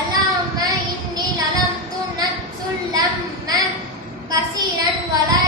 اللهم إني ظلمت نفس لما كثيرا ولا